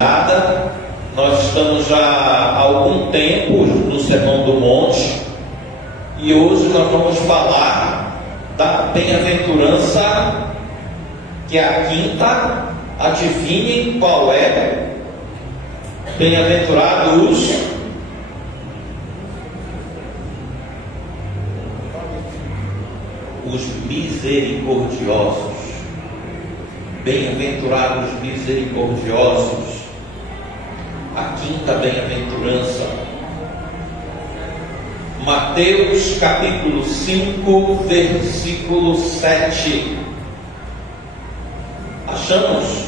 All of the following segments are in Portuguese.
Nós estamos já há algum tempo no Sermão do Monte e hoje nós vamos falar da bem-aventurança, que é a quinta. Adivinhem qual é? Bem-aventurados os misericordiosos. Bem-aventurados misericordiosos. A quinta bem-aventurança. Mateus capítulo 5, versículo 7. Achamos?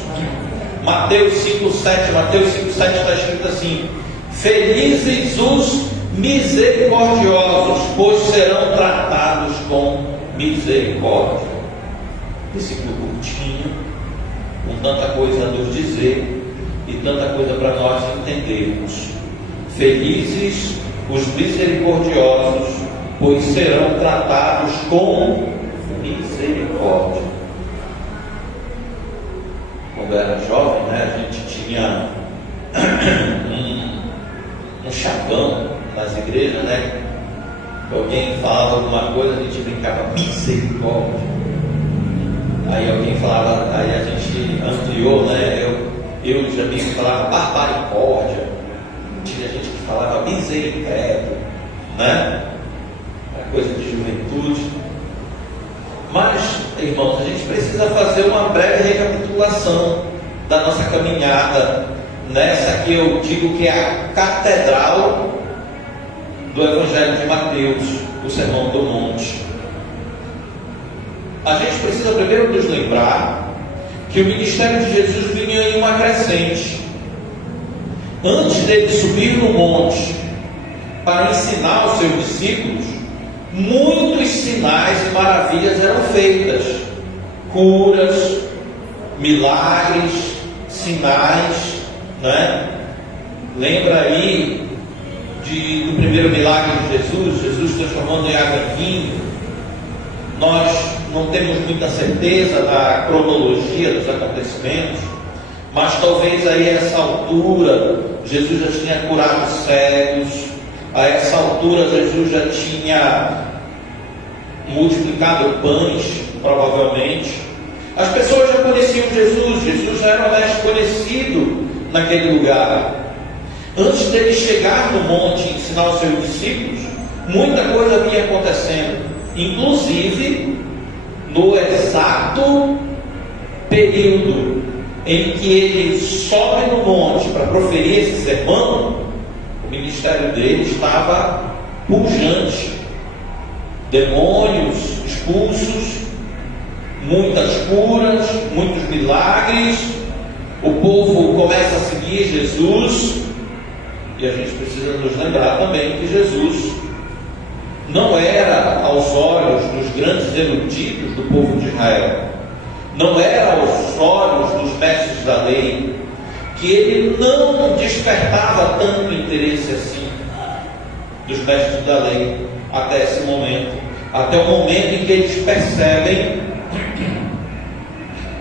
Mateus 5,7. Mateus 5,7 está escrito assim: felizes os misericordiosos, pois serão tratados com misericórdia. Versículo curtinho, com tanta coisa a nos dizer e tanta coisa para nós entendermos. Felizes os misericordiosos, pois serão tratados com misericórdia. Quando eu era jovem, a gente tinha um chavão nas igrejas, Alguém falava alguma coisa, a gente brincava misericórdia. Aí alguém falava, aí a gente ampliou, eu e os amigos falavam barbaricórdia. Tinha gente que falava misericórdia, Era coisa de juventude. Mas, irmãos, a gente precisa fazer uma breve recapitulação da nossa caminhada nessa que eu digo que é a catedral do Evangelho de Mateus, o Sermão do Monte. A gente precisa primeiro nos lembrar que o ministério de Jesus vinha em uma crescente. Antes dele subir no monte para ensinar os seus discípulos, muitos sinais e maravilhas eram feitas, curas, milagres, sinais, Lembra aí do primeiro milagre de Jesus transformando em água em vinho. Nós não temos muita certeza da cronologia dos acontecimentos, mas talvez aí a essa altura Jesus já tinha curado cegos, a essa altura Jesus já tinha multiplicado pães, provavelmente. As pessoas já conheciam Jesus já era mais conhecido naquele lugar. Antes dele chegar no monte e ensinar os seus discípulos, muita coisa vinha acontecendo, inclusive no exato período em que ele sobe no monte para proferir esse sermão. O ministério dele estava pujante, demônios expulsos, muitas curas, muitos milagres. O povo começa a seguir Jesus, e a gente precisa nos lembrar também que Jesus não era aos olhos dos grandes eruditos do povo de Israel, não era aos olhos dos mestres da lei, que ele não despertava tanto interesse assim dos mestres da lei até esse momento, até o momento em que eles percebem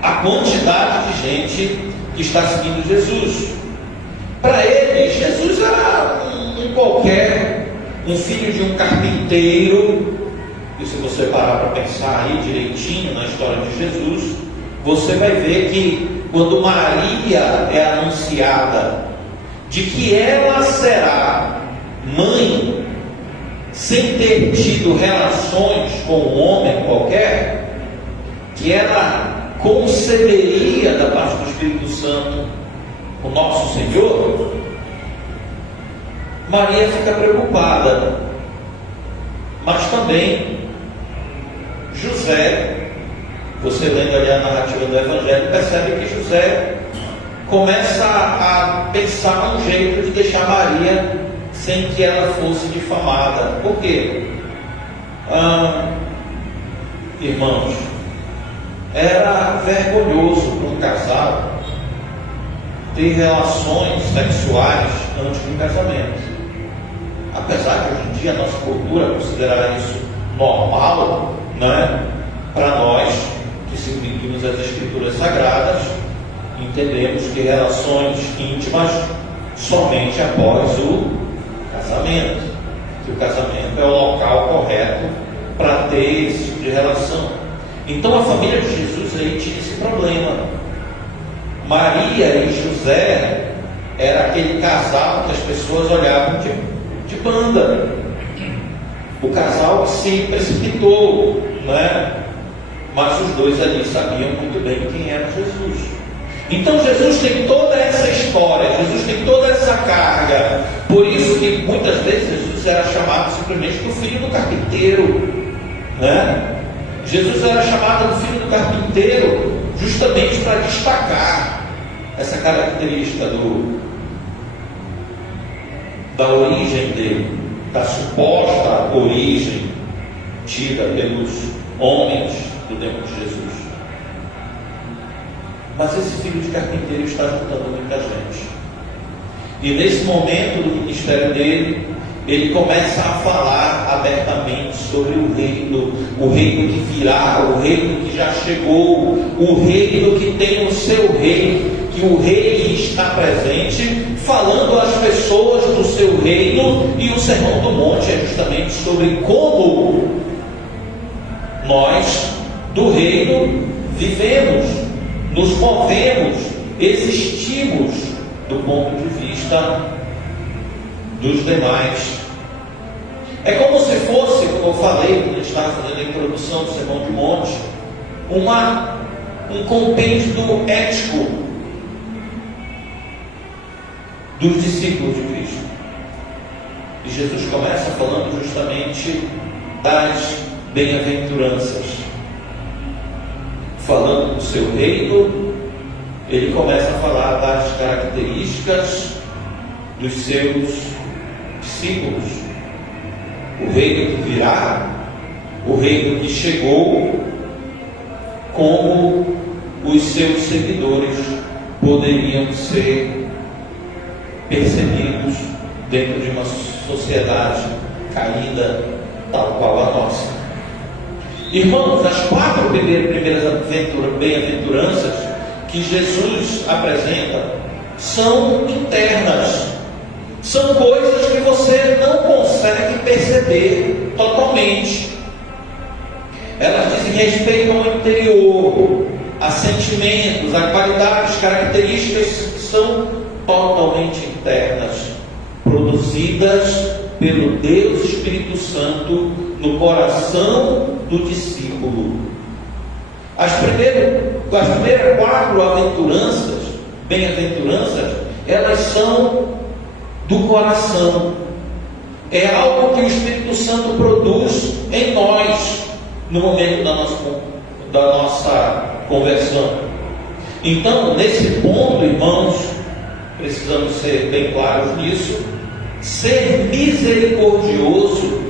a quantidade de gente que está seguindo Jesus. Para eles, Jesus era um qualquer, um filho de um carpinteiro. E se você parar para pensar aí direitinho na história de Jesus, você vai ver que quando Maria é anunciada de que ela será mãe sem ter tido relações com um homem qualquer, que ela conceberia da parte do Espírito Santo o nosso Senhor, Maria fica preocupada. Mas também José, você lendo ali a narrativa do Evangelho, percebe que José começa a pensar um jeito de deixar Maria sem que ela fosse difamada. Por quê? Irmãos, era vergonhoso para um casal ter relações sexuais antes do casamento. Apesar de hoje em dia a nossa cultura considerar isso normal, Para nós que seguimos as Escrituras Sagradas, entendemos que relações íntimas somente após o casamento, que o casamento é o local correto para ter esse tipo de relação. Então a família de Jesus aí tinha esse problema. Maria e José era aquele casal que as pessoas olhavam de banda, o casal que se precipitou, não é? Mas os dois ali sabiam muito bem quem era Jesus. Então Jesus tem toda essa história, Jesus tem toda essa carga. Por isso que muitas vezes Jesus era chamado simplesmente do filho do carpinteiro, né? Jesus era chamado do filho do carpinteiro justamente para destacar essa característica da origem dele, da suposta origem tida pelos homens do tempo de Jesus. Mas esse filho de carpinteiro está juntando muita gente. E nesse momento do ministério dele, ele começa a falar abertamente sobre o reino que virá, o reino que já chegou, o reino que tem o seu reino, que o rei está presente, falando às pessoas do seu reino. E o Sermão do Monte é justamente sobre como nós do reino vivemos, nos movemos, existimos do ponto de vista dos demais. É como se fosse, como eu falei quando a gente estava fazendo a introdução do Sermão do Monte, um compêndio ético dos discípulos de Cristo. E Jesus começa falando justamente das bem-aventuranças. Falando do seu reino, ele começa a falar das características dos seus discípulos. O reino que virá, o reino que chegou, como os seus seguidores poderiam ser percebidos dentro de uma sociedade caída tal qual a nossa. Irmãos, as 4 primeiras bem-aventuranças que Jesus apresenta são internas, são coisas que você não consegue perceber totalmente. Elas dizem respeito ao interior, a sentimentos, a qualidades, características que são totalmente internas, produzidas pelo Deus Espírito Santo no coração do discípulo. As primeiras 4 bem-aventuranças, elas são do coração. É algo que o Espírito Santo produz em nós no momento da nossa conversão. Então, nesse ponto, irmãos, precisamos ser bem claros nisso. Ser misericordioso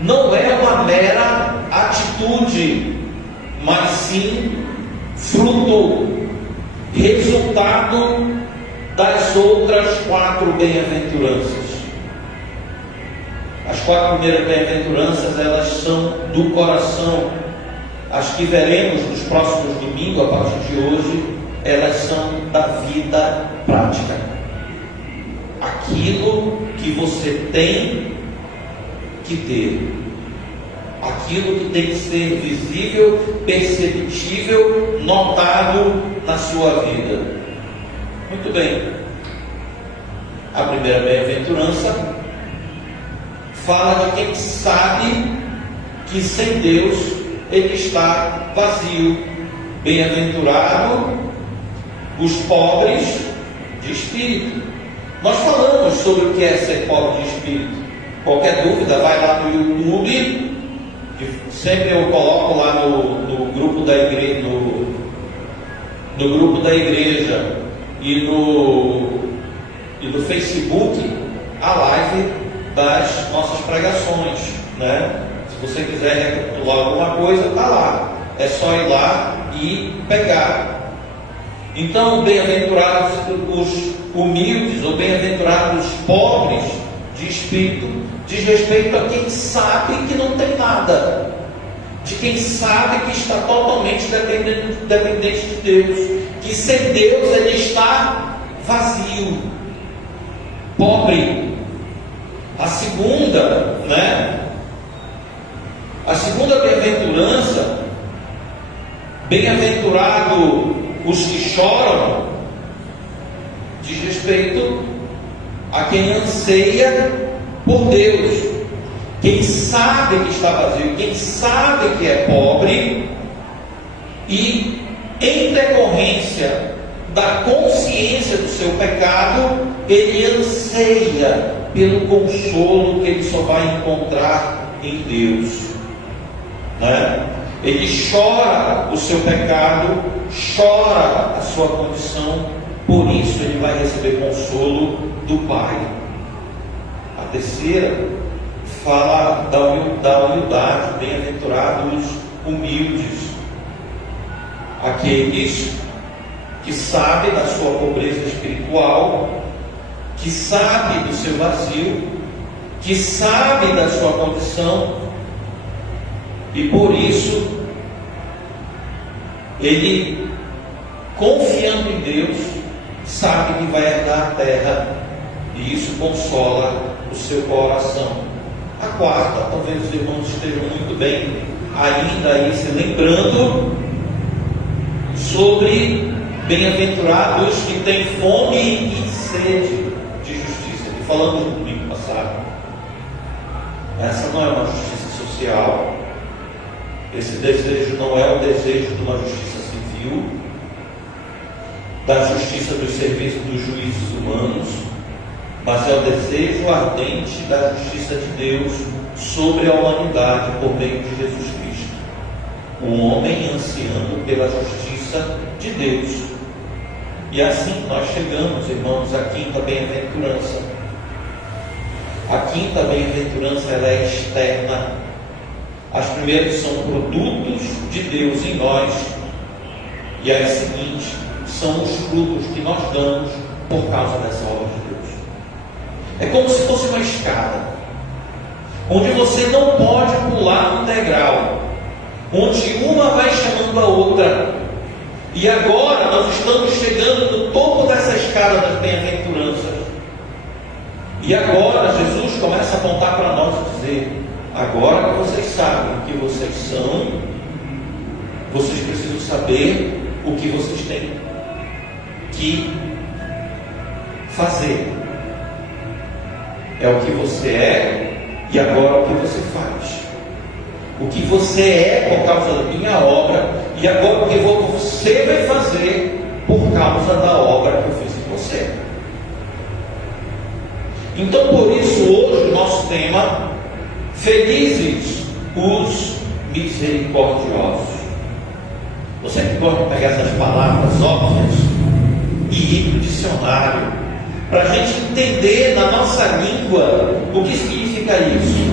não é uma mera atitude, mas sim fruto, resultado das outras 4 bem-aventuranças. As 4 primeiras bem-aventuranças, elas são do coração. As que veremos nos próximos domingos, a partir de hoje, elas são da vida prática. Aquilo que você tem que ter, aquilo que tem que ser visível, perceptível, notado na sua vida. Muito bem. A primeira bem-aventurança fala de quem sabe que sem Deus ele está vazio. Bem-aventurado os pobres de espírito. Nós falamos sobre o que é ser pobre de espírito. Qualquer dúvida, vai lá no YouTube, que sempre eu coloco lá no grupo da igreja, no grupo da igreja e no Facebook, a live das nossas pregações, né? Se você quiser recapitular alguma coisa, está lá. É só ir lá e pegar. Então, bem-aventurados os humildes, ou bem-aventurados os pobres de espírito, diz respeito a quem sabe que não tem nada, de quem sabe que está totalmente dependente de Deus, que que sem Deus ele está vazio, pobre. A segunda bem-aventurança, bem-aventurado os que choram, diz respeito a quem anseia por Deus, quem sabe que está vazio, quem sabe que é pobre, e em decorrência da consciência do seu pecado, ele anseia pelo consolo que ele só vai encontrar em Deus, Ele chora o seu pecado, chora a sua condição, por isso ele vai receber consolo do Pai. A terceira fala da humildade, bem-aventurados humildes, aqueles que sabem da sua pobreza espiritual, que sabem do seu vazio, que sabem da sua condição, e por isso ele, confiando em Deus, sabe que vai herdar a terra, e isso consola o seu coração. A quarta, talvez os irmãos estejam muito bem ainda aí se lembrando sobre bem-aventurados que têm fome e sede de justiça. E falamos no domingo passado, essa não é uma justiça social, esse desejo não é o desejo de uma justiça civil, da justiça dos serviços dos juízes humanos, mas é o desejo ardente da justiça de Deus sobre a humanidade por meio de Jesus Cristo. Um homem ansiando pela justiça de Deus. E assim nós chegamos, irmãos, à quinta bem-aventurança. A quinta bem-aventurança, ela é externa. As primeiras são produtos de Deus em nós, e as seguintes são os frutos que nós damos por causa dessa obra de Deus. É como se fosse uma escada, onde você não pode pular um degrau, onde uma vai chamando a outra. E agora nós estamos chegando no topo dessa escada das bem-aventuranças. E agora Jesus começa a apontar para nós e dizer: agora que vocês sabem o que vocês são, vocês precisam saber o que vocês têm que fazer. É o que você é, e agora o que você faz. O que você é por causa da minha obra, e agora o que você vai fazer por causa da obra que eu fiz em você. Então, por isso, hoje o nosso tema: felizes os misericordiosos. Você que gosta de pegar essas palavras óbvias e ir para o dicionário, para a gente entender na nossa língua o que significa isso.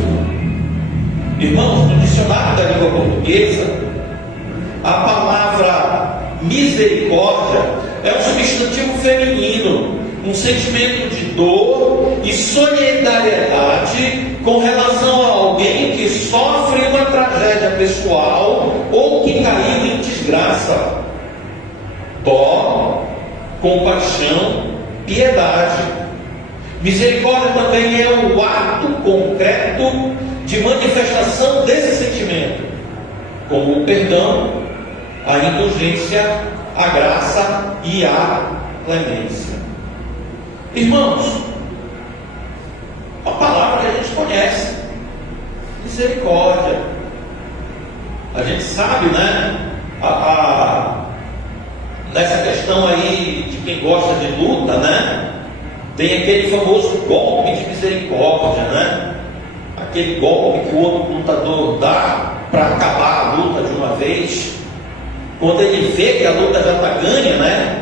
Irmãos, no dicionário da língua portuguesa, a palavra misericórdia é um substantivo feminino, um sentimento de dor e solidariedade com relação a alguém que sofre uma tragédia pessoal ou que caiu em desgraça. Dó, compaixão, piedade. Misericórdia também é o ato concreto de manifestação desse sentimento, como o perdão, a indulgência, a graça e a clemência. Irmãos, a palavra que a gente conhece, misericórdia. A gente sabe, nessa questão aí de quem gosta de luta, tem aquele famoso golpe de misericórdia, aquele golpe que o outro lutador dá para acabar a luta de uma vez, quando ele vê que a luta já está ganha,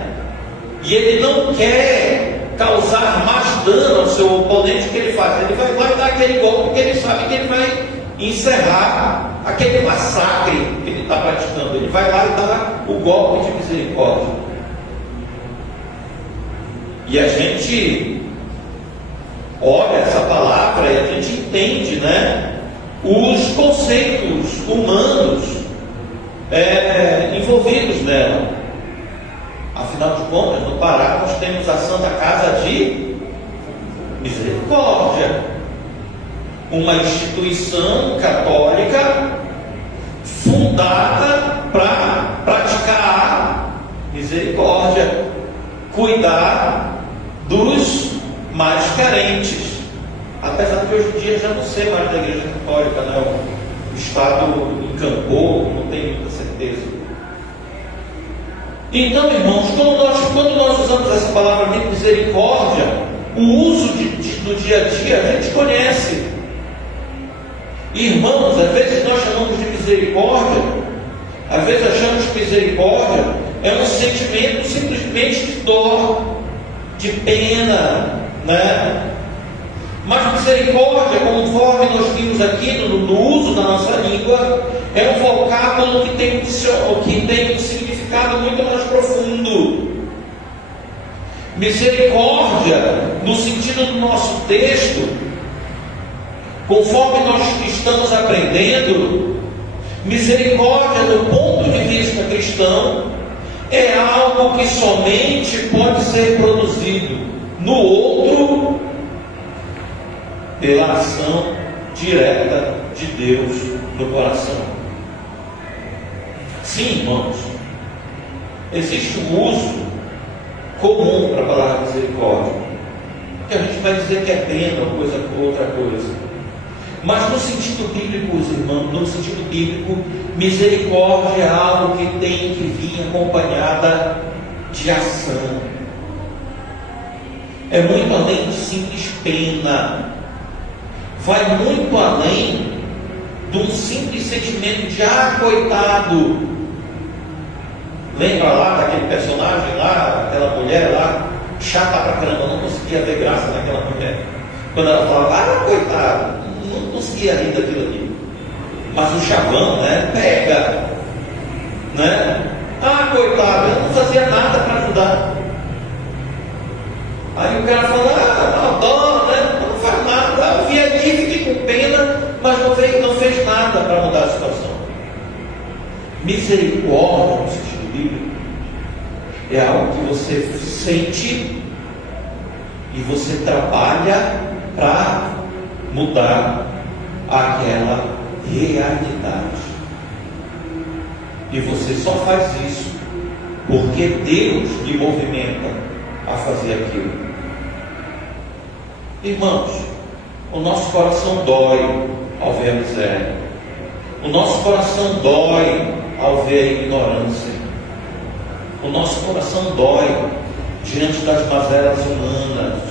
e ele não quer causar mais dano ao seu oponente, o que ele faz? Ele vai lá e dá aquele golpe que ele sabe que ele vai encerrar aquele massacre que ele está praticando. Ele vai lá e dá o golpe de misericórdia. E a gente olha essa palavra e a gente entende, os conceitos humanos envolvidos nela. Afinal de contas, no Pará nós temos a Santa Casa de Misericórdia, uma instituição católica fundada para praticar a misericórdia, cuidar dos mais carentes. Apesar que hoje em dia já não sei mais da Igreja Católica, né? O Estado encampou, não tenho muita certeza. Então, irmãos, quando nós usamos essa palavra de misericórdia, o uso do dia a dia a gente conhece. Irmãos, às vezes nós chamamos de misericórdia, às vezes achamos que misericórdia é um sentimento simplesmente de dor, de pena, né? Mas misericórdia, conforme nós vimos aqui no uso da nossa língua, é um vocábulo que tem um significado muito mais profundo. Misericórdia, no sentido do nosso texto, conforme nós estamos aprendendo, misericórdia do ponto de vista cristão é algo que somente pode ser produzido no outro pela ação direta de Deus no coração. Sim, irmãos, existe um uso comum para a palavra misericórdia, que a gente vai dizer que é pena ou outra coisa. Mas no sentido bíblico, irmãos, no sentido bíblico, misericórdia é algo que tem que vir acompanhada de ação. É muito além de simples pena. Vai muito além de um simples sentimento de coitado. Lembra lá daquele personagem lá, aquela mulher lá, chata pra caramba, não conseguia ver graça naquela mulher. Quando ela falava, coitado, não conseguia rir daquilo ali. Mas o chavão, né, pega, né? Coitado, eu não fazia nada para ajudar. Aí o cara fala, adoro, né? Não faz nada. Eu vi ali, fiquei com pena, mas não fez nada para mudar a situação. Misericórdia, no sentido bíblico, é algo que você sente e você trabalha para mudar aquela realidade. E você só faz isso porque Deus lhe movimenta a fazer aquilo. Irmãos, o nosso coração dói ao ver a miséria. O nosso coração dói ao ver a ignorância. O nosso coração dói diante das mazelas humanas.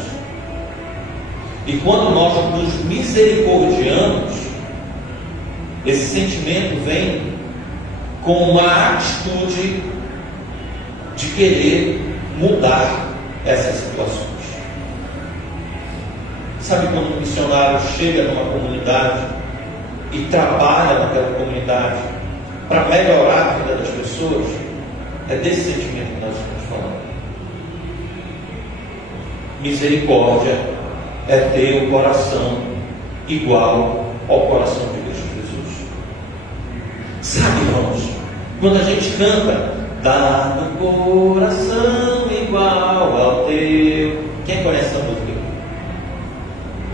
E quando nós nos misericordiamos, esse sentimento vem com uma atitude de querer mudar essas situações. Sabe quando um missionário chega numa comunidade e trabalha naquela comunidade para melhorar a vida das pessoas? É desse sentimento que nós estamos falando. Misericórdia é ter o coração igual ao coração de Cristo Jesus. Sabe, irmãos, quando a gente canta, dá no coração igual ao teu. Quem conhece essa música?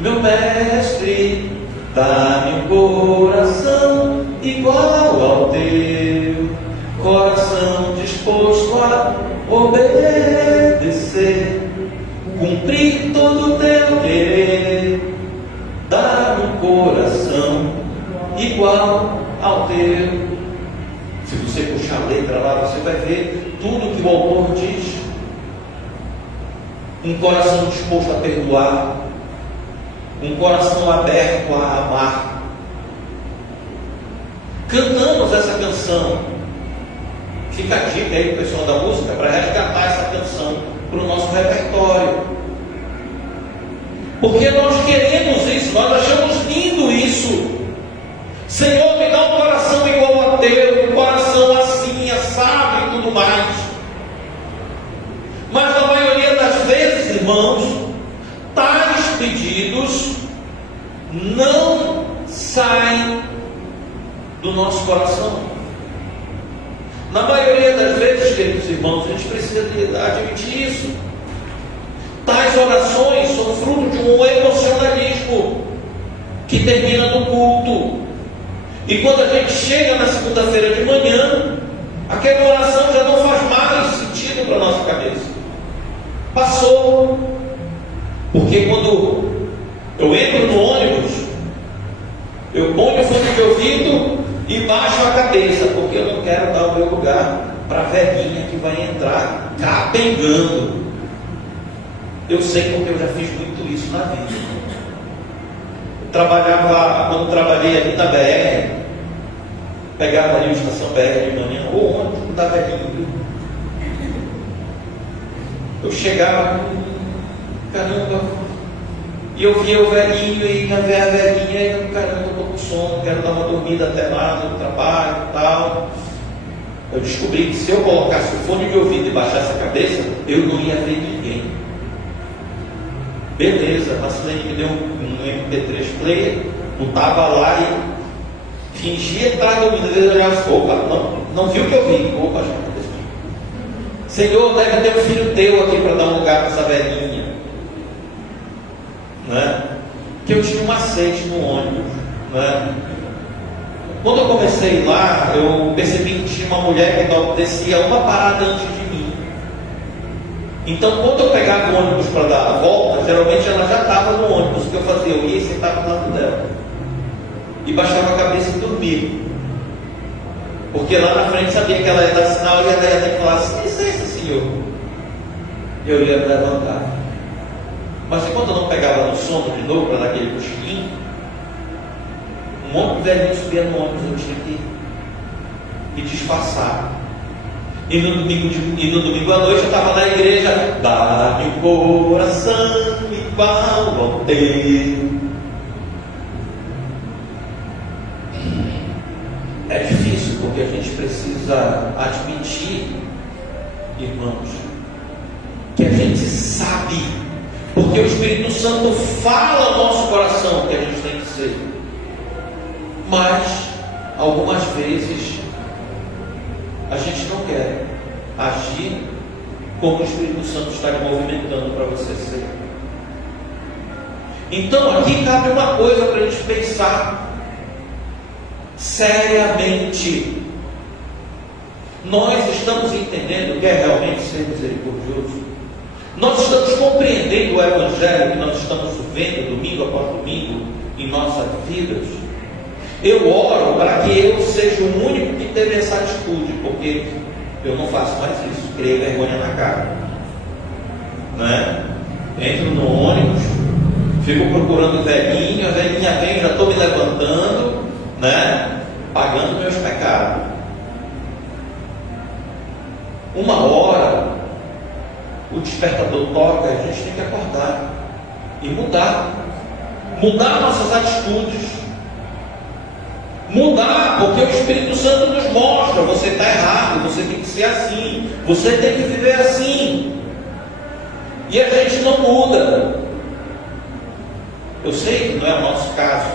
Meu mestre, dá-me um coração igual ao teu, coração disposto a obedecer, cumprir todo o teu querer. Dá-me um coração igual ao teu. Se você puxar a letra lá, você vai ver tudo que o autor diz. Um coração disposto a perdoar, um coração aberto a amar. Cantamos essa canção. Fica a dica aí para o pessoal da música para resgatar essa canção para o nosso repertório. Porque nós queremos isso, nós achamos lindo isso. Senhor, me dá um coração igual a teu, um coração assim, assado e tudo mais. Mas na maioria das vezes, irmãos, tais pedidos não saem do nosso coração. Na maioria das vezes, queridos irmãos, a gente precisa admitir isso. Tais orações são fruto de um emocionalismo que termina no culto. E quando a gente chega na segunda-feira de manhã, aquela oração já não faz mais sentido para a nossa cabeça. Passou. Porque quando eu entro no ônibus, eu ponho o fone de ouvido e baixo a cabeça, porque eu não quero dar o meu lugar para a velhinha que vai entrar capengando. Eu sei porque eu já fiz muito isso na vida. Quando trabalhei ali na BR, pegava ali a estação BR de manhã, o ônibus não estava indo. Eu chegava, caramba, e eu via o velhinho e ia ver a velhinha, e eu, caramba, eu estou com sono, quero dar uma dormida até lá no trabalho e tal. Eu descobri que se eu colocasse o fone de ouvido e baixasse a cabeça, eu não ia ver ninguém. Beleza, a Marcelene me deu um MP3 player, botava lá e fingia estar dormindo. Às vezes eu olhava, opa, não viu o que eu vi. Opa, já aconteceu. Senhor, deve ter um filho teu aqui para dar um lugar para essa velhinha. Né? Que eu tinha um macete no ônibus. Né? Quando eu comecei lá, eu percebi que tinha uma mulher que descia uma parada antes de mim. Então, quando eu pegava o ônibus para dar a volta, geralmente ela já estava no ônibus. O que eu fazia? Eu ia e sentava do lado dela. E baixava a cabeça e dormia. Porque lá na frente sabia que ela ia dar sinal e ela ia ter que falar assim, licença, senhor. Eu ia me levantar. Mas enquanto eu não pegava no sono de novo para dar aquele cochilinho, um monte de velhinho subia no ônibus, eu tinha que me disfarçar. E no domingo à noite eu estava na igreja, dá-me o coração igual ao teu. É difícil porque a gente precisa admitir, irmãos, que a gente sabe, porque o Espírito Santo fala ao nosso coração que a gente tem que ser. Mas, algumas vezes, a gente não quer agir como o Espírito Santo está te movimentando para você ser. Então, aqui cabe uma coisa para a gente pensar seriamente. Nós estamos entendendo o que é realmente ser misericordioso? Nós estamos compreendendo o Evangelho que nós estamos vivendo domingo após domingo em nossas vidas? Eu oro para que eu seja o único que teve essa atitude, porque eu não faço mais isso, criei vergonha na cara, né? Entro no ônibus, fico procurando o velhinho, a velhinha vem, já estou me levantando, né? Pagando meus pecados. Uma hora o despertador toca, a gente tem que acordar e mudar nossas atitudes. Mudar, porque o Espírito Santo nos mostra, você está errado, você tem que ser assim, você tem que viver assim. E a gente não muda. Eu sei que não é o nosso caso.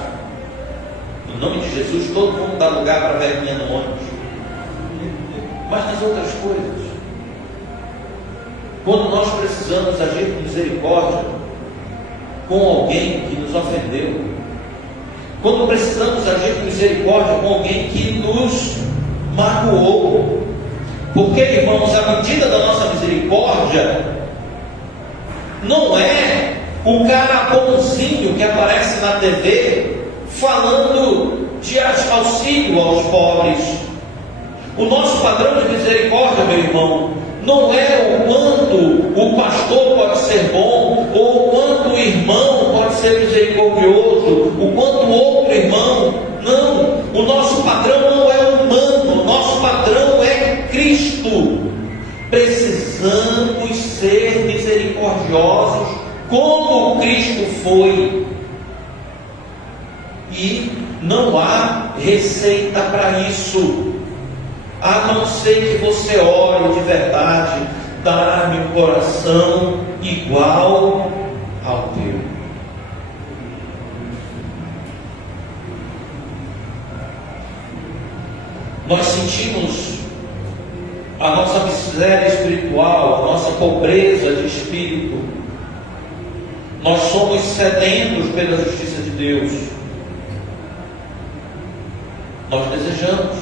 Em nome de Jesus, todo mundo dá lugar para a velhinha no ônibus. Mas nas outras coisas, quando nós precisamos agir com misericórdia com alguém que nos ofendeu, quando precisamos agir com misericórdia com alguém que nos magoou, porque, irmãos, a medida da nossa misericórdia não é o cara bonzinho que aparece na TV falando de auxílio aos pobres. O nosso padrão de misericórdia, meu irmão, não é o quanto o pastor pode ser bom, ou o quanto o irmão pode ser misericordioso, o quanto o outro irmão. Não, o nosso padrão não é humano, o nosso padrão é Cristo. Precisamos ser misericordiosos como Cristo foi. E não há receita para isso, a não ser que você ore de verdade, dá-me um coração igual ao teu. Nós sentimos a nossa miséria espiritual, a nossa pobreza de espírito. Nós somos sedentos pela justiça de Deus. Nós desejamos.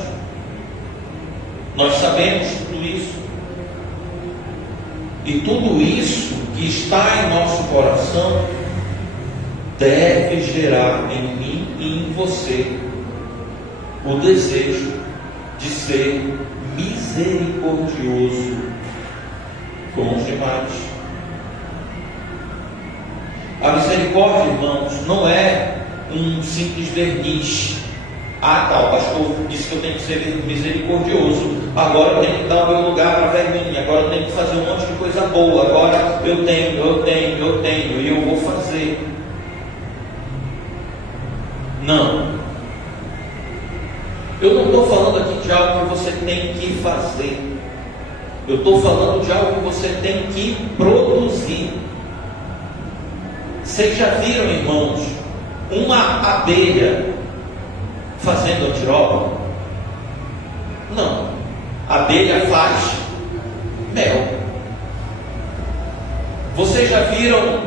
Nós sabemos tudo isso. E tudo isso que está em nosso coração deve gerar em mim e em você o desejo de ser misericordioso com os demais. A misericórdia, irmãos, não é um simples verniz. Ah, tá, o pastor disse que eu tenho que ser misericordioso, agora eu tenho que dar o meu lugar para a velhinha, agora eu tenho que fazer um monte de coisa boa, agora eu tenho, e eu vou fazer. Não. Eu não estou falando aqui de algo que você tem que fazer. Eu estou falando de algo que você tem que produzir. Vocês já viram, irmãos, uma abelha fazendo antiroba? Não. A abelha faz mel. Vocês já viram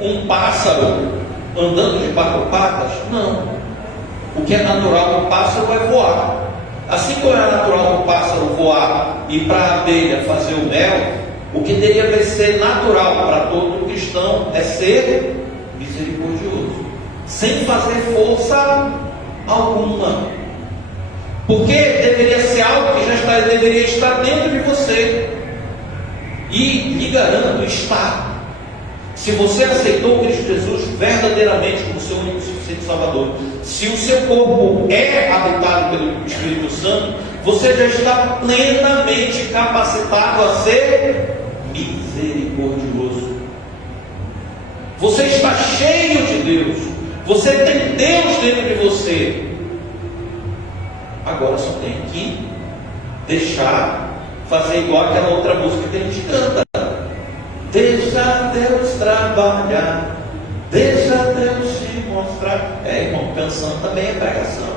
um pássaro andando de quatro patas? Não. O que é natural do pássaro é voar. Assim como é natural do pássaro voar e para a abelha fazer o mel, o que deveria ser natural para todo cristão é ser misericordioso, sem fazer força alguma. Porque deveria ser algo que deveria estar dentro de você. E lhe garanto, está. Se você aceitou Cristo Jesus verdadeiramente como seu único e suficiente Salvador, se o seu corpo é habitado pelo Espírito Santo, você já está plenamente capacitado a ser misericordioso. Você está cheio de Deus. Você tem Deus dentro de você. Agora só tem que deixar fazer igual aquela outra música que a gente canta. Deixa Deus trabalhar, deixa Deus te mostrar. Irmão, canção também é pregação.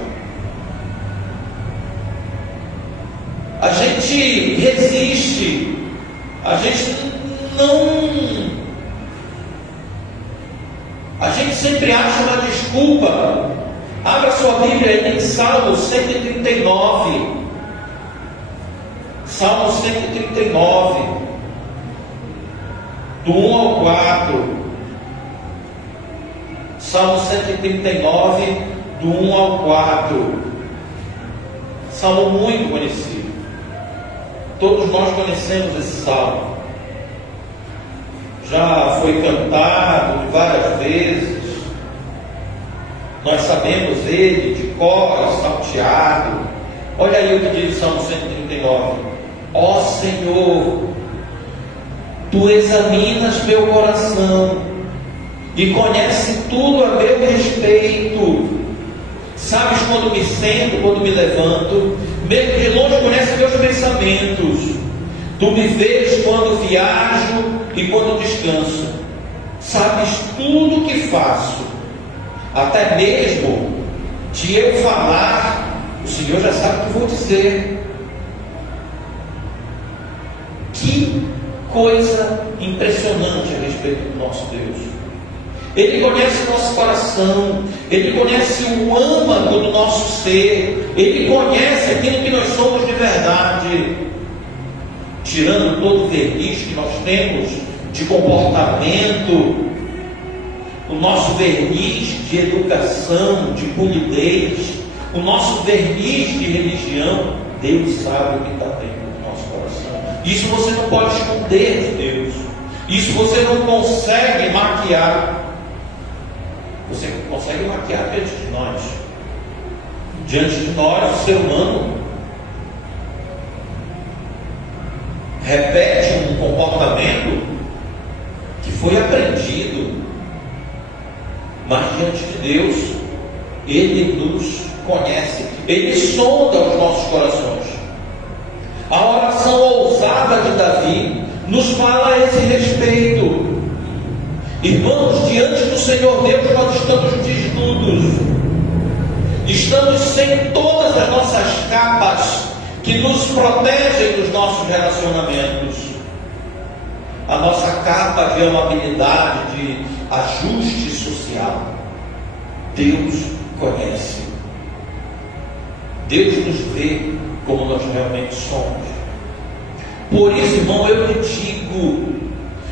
A gente resiste, a gente sempre acha uma desculpa. Abra sua Bíblia aí em Salmo 139. Salmo 139. Do 1 ao 4. Salmo 139, do 1 ao 4. Salmo muito conhecido. Todos nós conhecemos esse salmo. Já foi cantado várias vezes. Nós sabemos ele de cor, salteado. Olha aí o que diz o Salmo 139. Ó Senhor, Tu examinas meu coração e conhece tudo a meu respeito. Sabes quando me sento, quando me levanto, mesmo de longe conhece meus pensamentos. Tu me vês quando viajo e quando descanso. Sabes tudo o que faço, até mesmo de eu falar, o Senhor já sabe o que vou dizer. Que coisa impressionante a respeito do nosso Deus. Ele conhece o nosso coração, Ele conhece o âmago do nosso ser, Ele conhece aquilo que nós somos de verdade, tirando todo o verniz que nós temos de comportamento, o nosso verniz de educação, de polidez, o nosso verniz de religião. Deus sabe o que está dentro do nosso coração. Isso você não pode esconder de Deus. Isso você não consegue maquiar. Você consegue maquiar diante de nós. Diante de nós, o ser humano repete um comportamento que foi aprendido, mas diante de Deus, Ele nos conhece, Ele sonda os nossos corações. A oração ousada de Davi nos fala a esse respeito. Irmãos, diante do Senhor Deus nós estamos desnudos. Estamos sem todas as nossas capas que nos protegem dos nossos relacionamentos. A nossa capa de amabilidade, de ajuste social. Deus conhece. Deus nos vê como nós realmente somos. Por isso, irmão, eu lhe digo,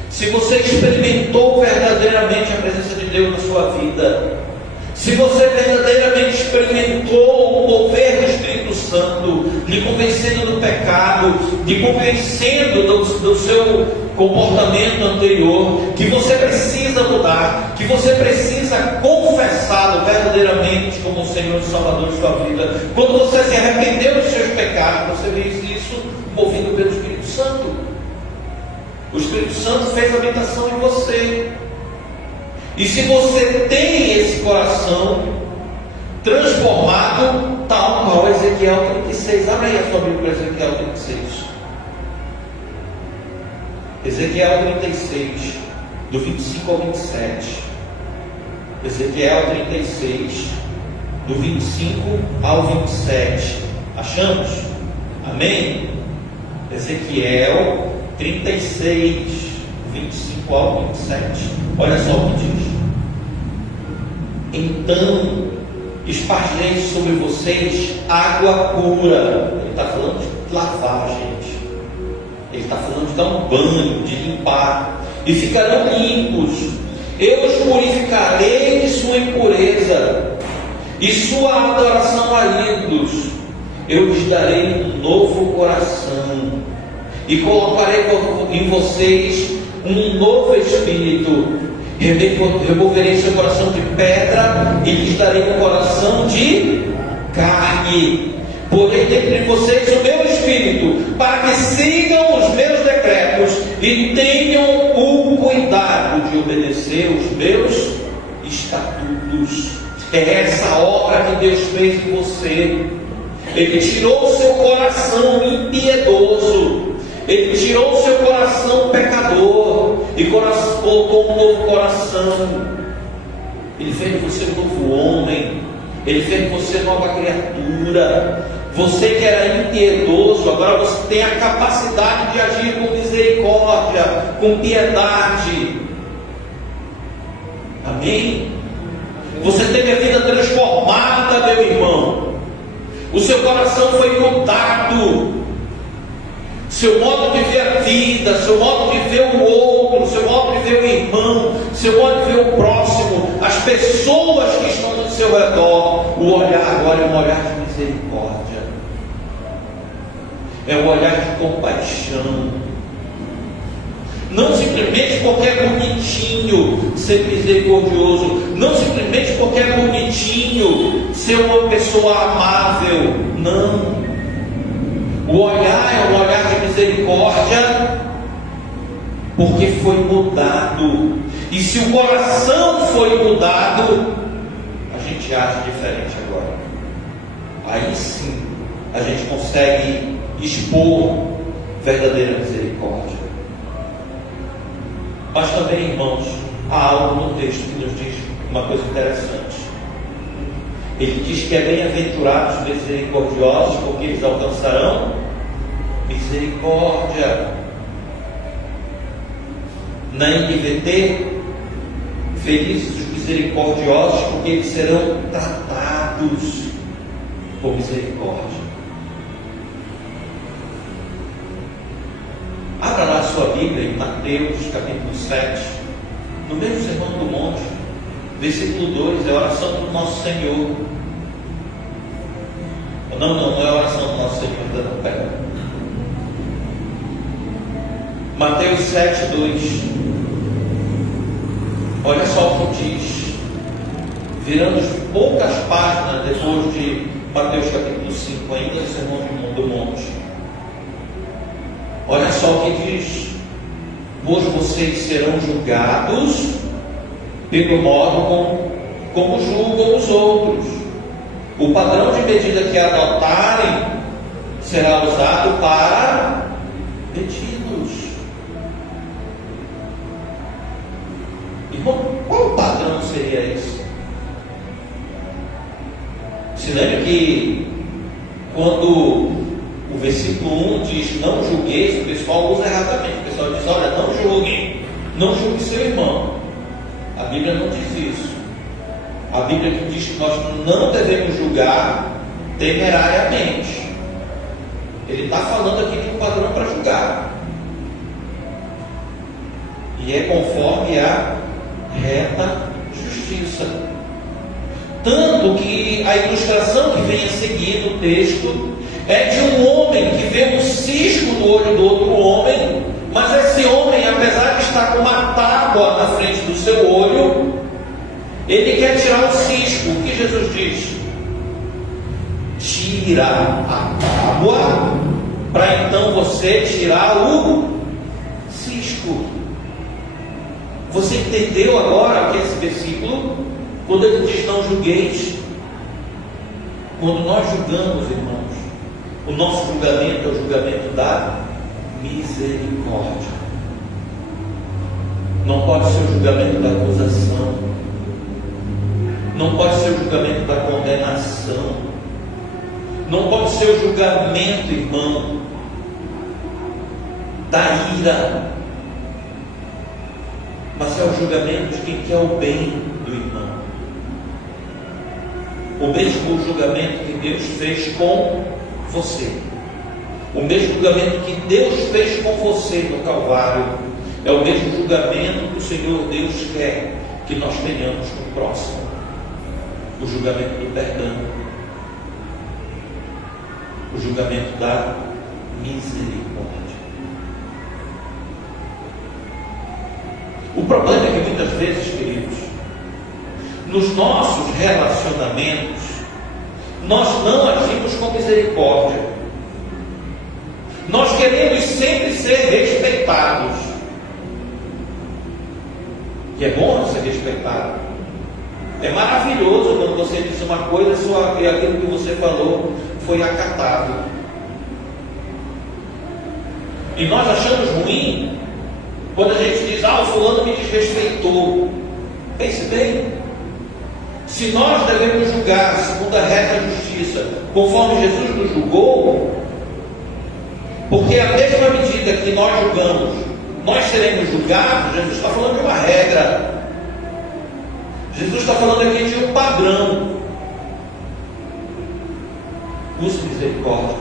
se você experimentou verdadeiramente a presença de Deus na sua vida, se você verdadeiramente experimentou o mover do Espírito Santo, lhe convencendo do pecado, lhe convencendo do seu comportamento anterior, que você precisa mudar, que você precisa confessá-lo verdadeiramente como o Senhor e Salvador de sua vida, quando você se arrependeu dos seus pecados, você vê isso movido pelo Espírito Santo. O Espírito Santo fez habitação em você. E se você tem esse coração transformado, tal qual Ezequiel 36, abre aí a sua Bíblia para Ezequiel 36. Ezequiel 36, do 25 ao 27. Ezequiel 36, do 25 ao 27. Achamos? Amém? Ezequiel 36, 25 ao 27. Olha só o que diz. Então espargirei sobre vocês água pura. Ele está falando de lavar, gente. Ele está falando de dar um banho, de limpar. E ficarão limpos. Eu os purificarei de sua impureza e sua adoração a ídolos. Eu lhes darei um novo coração e colocarei em vocês um novo espírito. Removerei seu coração de pedra e lhes darei um coração de carne. Porém dentre vocês o meu espírito, para que sigam os meus decretos e tenham o cuidado de obedecer os meus estatutos. É essa obra que Deus fez em você. Ele tirou o seu coração impiedoso, Ele tirou o seu coração pecador e colocou um novo coração. Ele fez de você um novo homem, Ele fez de você nova criatura. Você que era impiedoso, agora você tem a capacidade de agir com misericórdia, com piedade. Amém? Você teve a vida transformada, meu irmão. O seu coração foi mudado. Seu modo de ver a vida, seu modo de ver o outro, seu modo de ver o irmão, seu modo de ver o próximo, as pessoas que estão ao seu redor. O olhar agora é um olhar de misericórdia, é um olhar de compaixão. Não simplesmente porque é bonitinho ser misericordioso, não simplesmente porque é bonitinho ser uma pessoa amável. Não. O olhar é um olhar de misericórdia, porque foi mudado. E se o coração foi mudado, a gente age diferente agora. Aí sim, a gente consegue expor verdadeira misericórdia. Mas também, irmãos, há algo no texto que nos diz uma coisa interessante. Ele diz que é bem-aventurados os misericordiosos, porque eles alcançarão misericórdia. Na NVT, felizes os misericordiosos, porque eles serão tratados por misericórdia. Abra lá a sua Bíblia em Mateus capítulo 7, no mesmo Sermão do Monte, versículo 2, é a oração do nosso Senhor. Não é a oração do nosso Senhor, não, pera. Mateus 7, 2. Olha só o que diz, virando poucas páginas depois de Mateus capítulo 5, ainda no Sermão do Monte. Olha só o que diz: pois vocês serão julgados pelo modo como julgam os outros. O padrão de medida que adotarem será usado para medidos. Irmão, qual padrão seria esse? Se lembra que quando o versículo 1 diz não julgueis, o pessoal usa erradamente. O pessoal diz, olha, não julguem, não julgue seu irmão. A Bíblia não diz isso. A Bíblia diz que nós não devemos julgar temerariamente. Ele está falando aqui de um padrão para julgar. E é conforme a reta justiça. Tanto que a ilustração que vem a seguir no texto é de um homem que vê um cisco no olho do outro homem, mas esse homem, apesar de estar com uma tábua na frente do seu olho, ele quer tirar o cisco. O que Jesus diz? Tira a tábua, para então você tirar o cisco. Você entendeu agora que esse versículo, quando ele diz não julgueis, quando nós julgamos, irmãos, o nosso julgamento é o julgamento da misericórdia. Não pode ser o julgamento da acusação, não pode ser o julgamento da condenação, não pode ser o julgamento, irmão, da ira, mas é o julgamento de quem quer o bem do irmão. O mesmo julgamento que Deus fez com você, o mesmo julgamento que Deus fez com você no Calvário, é o mesmo julgamento que o Senhor Deus quer que nós tenhamos no próximo. O julgamento do perdão, o julgamento da misericórdia. O problema é que muitas vezes, queridos, nos nossos relacionamentos, nós não agimos com misericórdia. Nós queremos sempre ser respeitados. E é bom ser respeitado. É maravilhoso quando você diz uma coisa e aquilo que você falou foi acatado. E nós achamos ruim quando a gente diz, o fulano me desrespeitou. Pense bem, se nós devemos julgar segundo a reta justiça, conforme Jesus nos julgou, porque a mesma medida que nós julgamos, nós seremos julgados. Jesus está falando de uma regra. Jesus está falando aqui de um padrão. Use misericórdia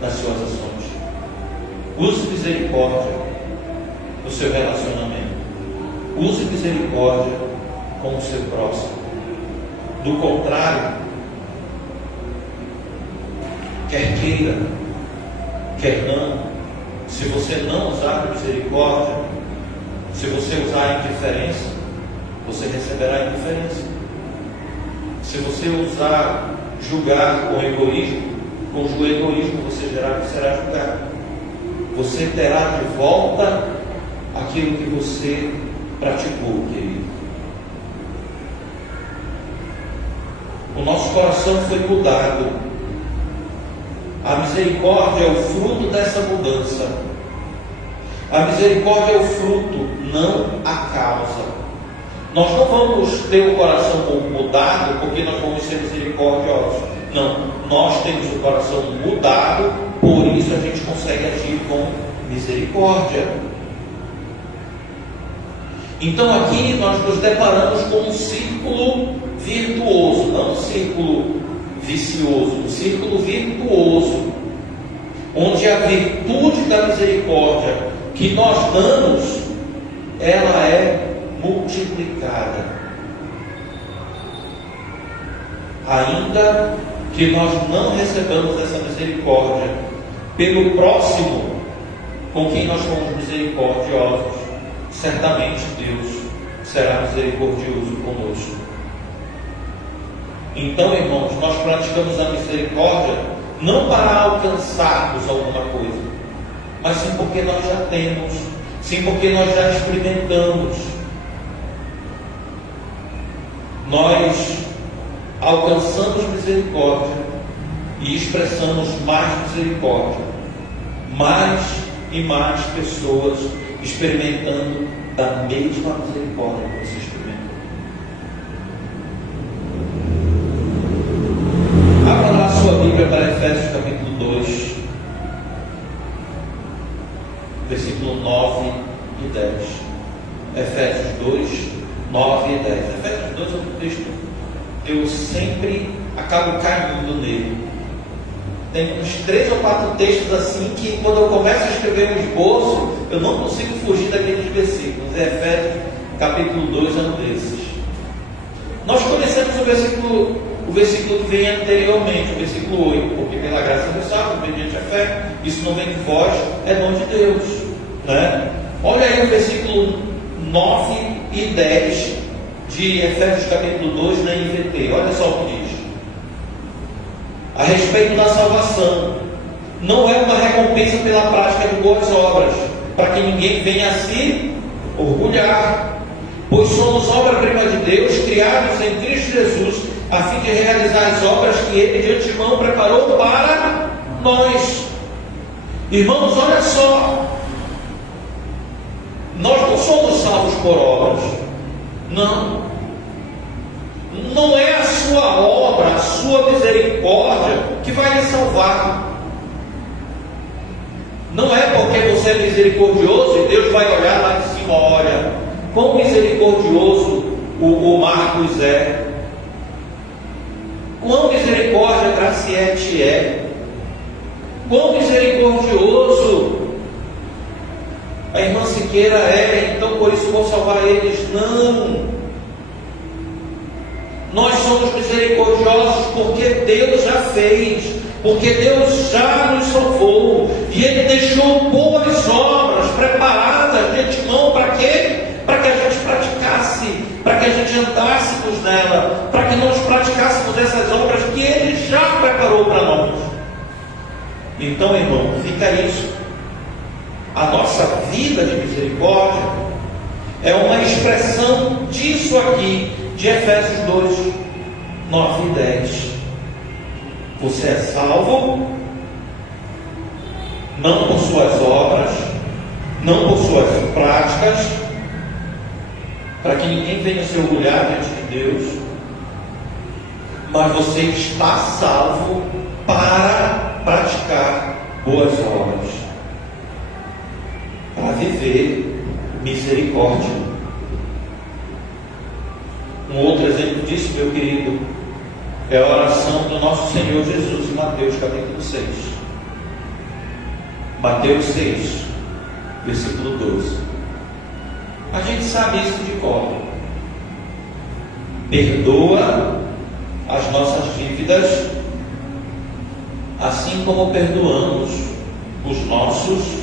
nas suas ações. Use misericórdia no seu relacionamento. Use misericórdia com o seu próximo. Do contrário, quer queira, quer não, se você não usar misericórdia, se você usar a indiferença, você receberá a indiferença. Se você usar julgar com egoísmo, com o egoísmo você será julgado. Você terá de volta aquilo que você praticou, querido. O nosso coração foi mudado. A misericórdia é o fruto dessa mudança. A misericórdia é o fruto, não a causa. Nós não vamos ter o coração mudado porque nós vamos ser misericordiosos. Não, nós temos o coração mudado, por isso a gente consegue agir com misericórdia. Então aqui nós nos deparamos com um círculo virtuoso, não um círculo vicioso, um círculo virtuoso, onde a virtude da misericórdia que nós damos, ela é multiplicada, ainda que nós não recebamos essa misericórdia pelo próximo com quem nós fomos misericordiosos, certamente Deus será misericordioso conosco. Então, irmãos, nós praticamos a misericórdia não para alcançarmos alguma coisa, mas sim porque nós já temos, sim porque nós já experimentamos. Nós alcançamos misericórdia e expressamos mais misericórdia, mais e mais pessoas experimentando da mesma misericórdia que você experimentou. versículo 9 e 10. Efésios 2, 9 e 10. Efésios 2 é um texto que eu sempre acabo caindo nele. Tem uns 3 ou 4 textos assim que, quando eu começo a escrever um esboço, eu não consigo fugir daqueles versículos. Efésios capítulo 2 é um desses. Nós conhecemos o versículo que vem anteriormente, o versículo 8, porque pela graça do salvo, mediante a fé, isso não vem de vós, é dom de Deus, né? Olha aí o versículo 9 e 10 de Efésios capítulo 2 na NVT, olha só o que diz. A respeito da salvação, não é uma recompensa pela prática de boas obras, para que ninguém venha a se orgulhar, pois somos obra-prima de Deus, criados em Cristo Jesus, a fim de realizar as obras que Ele de antemão preparou para nós. Irmãos, olha só, nós não somos salvos por obras, não é a sua obra, a sua misericórdia que vai lhe salvar. Não é porque você é misericordioso e Deus vai olhar lá de cima, olha, quão misericordioso o Marcos é, quão misericórdia Graciete é, quão misericordioso a irmã Siqueira é, então por isso vou salvar eles. Não, nós somos misericordiosos porque Deus já fez, porque Deus já nos salvou, e Ele deixou boas obras preparadas de antemão para quê? Para que a gente praticasse, para que a gente andássemos nela, para que nós praticássemos essas obras que Ele já preparou para nós. Então, irmão, fica isso. A nossa vida de misericórdia é uma expressão disso aqui, de Efésios 2, 9 e 10. Você é salvo, não por suas obras, não por suas práticas, para que ninguém venha se orgulhar diante de Deus, mas você está salvo para praticar boas obras, para viver misericórdia. Um outro exemplo disso, meu querido, é a oração do nosso Senhor Jesus em Mateus capítulo 6. Mateus 6, versículo 12. A gente sabe isso de cor. Perdoa as nossas dívidas, assim como perdoamos os nossos